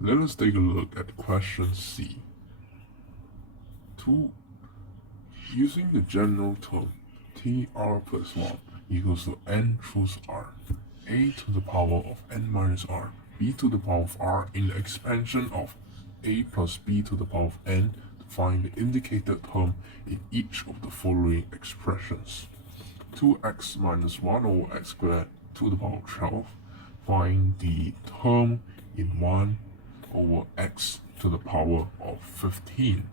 Let us take a look at question C. Using the general term tr plus 1 equals to n choose r, a to the power of n minus r, b to the power of r in the expansion of a plus b to the power of n to find the indicated term in each of the following expressions. 2x minus 1 over x squared to the power of 12. Find the term in 1 over x to the power of 15.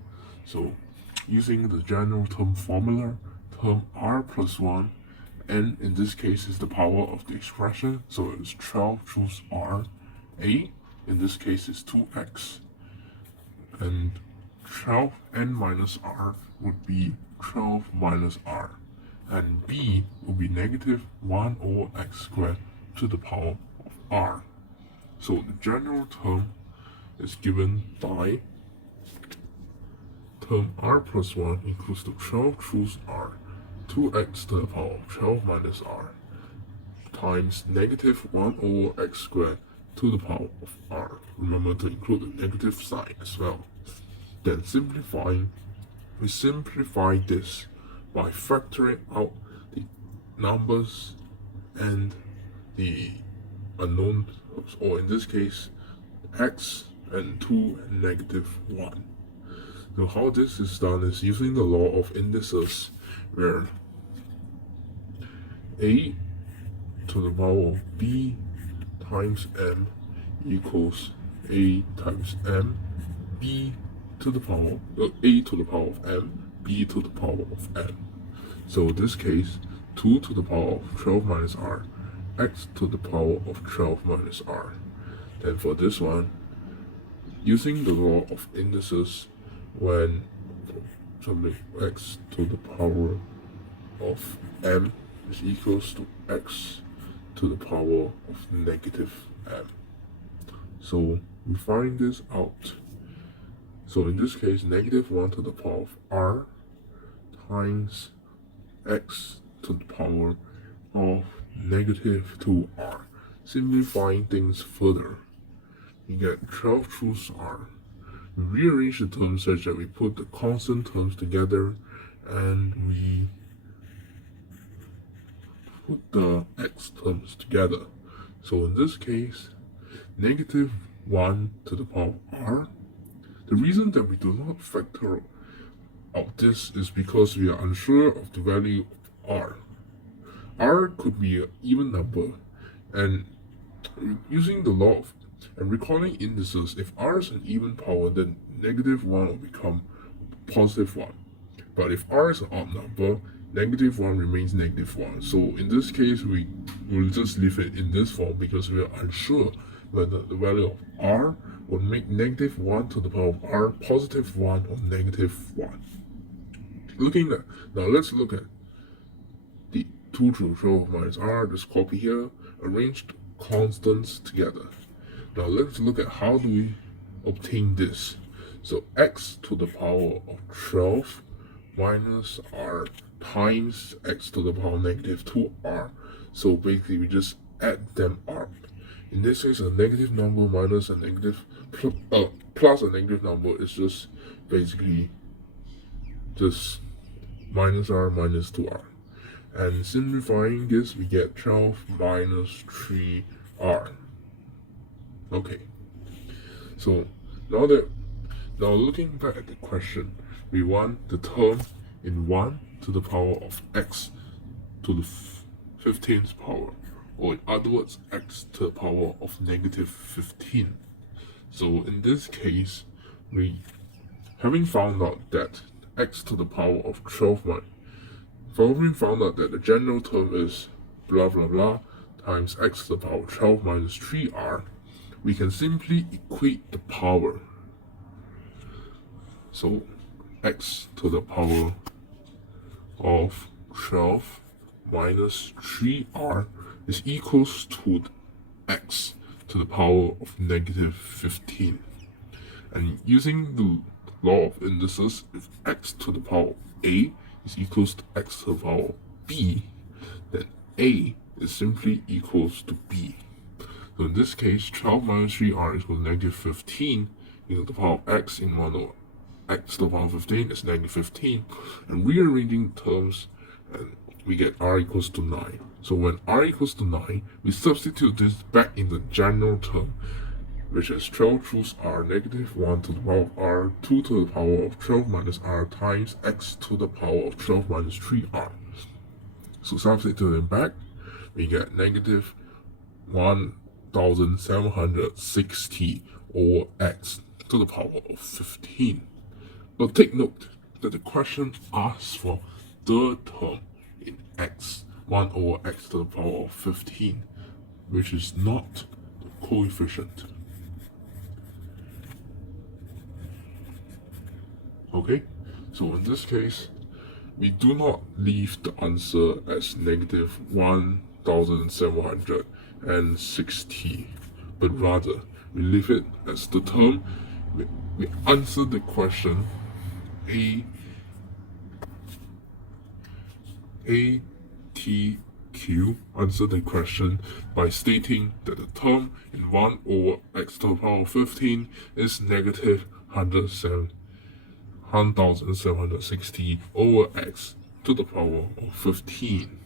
So using the general term formula, term r plus 1, n in this case is the power of the expression, so it's 12 choose r. A in this case is 2x, and 12 n minus r would be 12 minus r, and b will be negative 1 over x squared to the power of r. So the general term is given by term r plus 1 equals to 12 choose r, 2x to the power of 12 minus r, times negative 1 over x squared to the power of r. Remember to include the negative sign as well. Then we simplify this by factoring out the numbers and the unknown, or in this case, x and 2 and negative 1. So how this is done is using the law of indices, where a to the power of b times m equals a times m, b to the power a to the power of m, b to the power of m. So in this case, 2 to the power of 12 minus r, x to the power of 12 minus r. Then for this one, using the law of indices, when something x to the power of m is equals to x to the power of negative m. So we find this out. So in this case, negative 1 to the power of r times x to the power of negative 2r. Simplifying things further, you get 12 choose r. We rearrange the terms such that we put the constant terms together and we put the x terms together. So in this case, negative 1 to the power of r. The reason that we do not factor out this is because we are unsure of the value of r. R could be an even number, and using the law of and recalling indices, if r is an even power, then negative 1 will become positive 1. But if r is an odd number, negative 1 remains negative 1. So in this case, we will just leave it in this form because we are unsure whether the value of r would make negative 1 to the power of r positive 1 or negative 1. Now let's look at the 2 to 12 minus r, just copy here, arrange constants together. Now let's look at how do we obtain this. So x to the power of 12 minus r times x to the power of negative 2r. So basically we just add them up. In this case, a negative number minus a negative plus a negative number is just basically just minus r minus 2r. And simplifying this, we get 12 minus 3r. Okay, so now looking back at the question, we want the term in 1 to the power of x to the 15th power, or in other words, x to the power of negative 15. So in this case, having found out that x to the power of 12 having found out that the general term is blah blah blah times x to the power of 12 minus 3r, we can simply equate the power. So x to the power of 12 minus 3r is equals to x to the power of negative 15. And using the law of indices, if x to the power of a is equals to x to the power of b, then a is simply equals to b. So in this case, 12 minus 3r equals negative 15 into the power of x in 1 over x to the power of 15 is negative 15. And rearranging terms, and we get r equals to 9. So when r equals to 9, we substitute this back in the general term, which is 12 truths are negative 1 to the power of r, 2 to the power of 12 minus r times x to the power of 12 minus 3r. So substituting back, we get negative 1760 over x to the power of 15. But take note that the question asks for the term in x, 1 over x to the power of 15, which is not the coefficient. Okay, so in this case, we do not leave the answer as negative 1760, but rather we leave it as the term. We answer the question ATQ, answer the question by stating that the term in 1 over x to the power of 15 is negative 1760 over x to the power of 15.